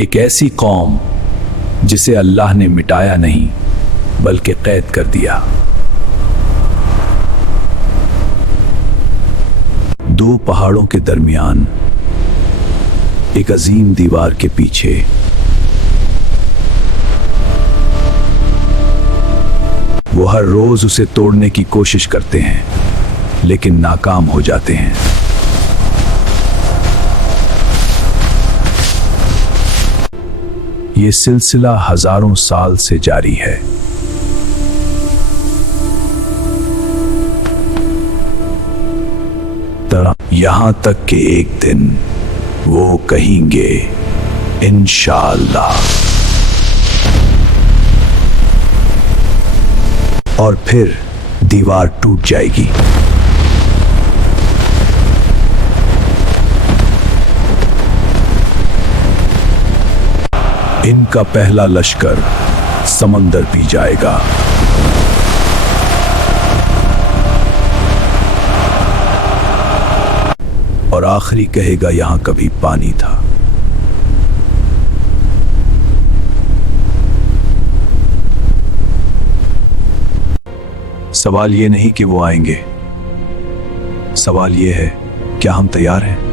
एक ऐसी कौम जिसे अल्लाह ने मिटाया नहीं बल्कि कैद कर दिया। दो पहाड़ों के दरमियान एक अजीम दीवार के पीछे वो हर रोज उसे तोड़ने की कोशिश करते हैं लेकिन नाकाम हो जाते हैं। ये सिलसिला हजारों साल से जारी है। यहां तक कि एक दिन वो कहेंगे इंशाअल्लाह, और फिर दीवार टूट जाएगी। इनका पहला लश्कर समंदर पी जाएगा। और आखिरी कहेगा यहां कभी पानी था। सवाल ये नहीं कि वो आएंगे, सवाल ये है क्या हम तैयार हैं।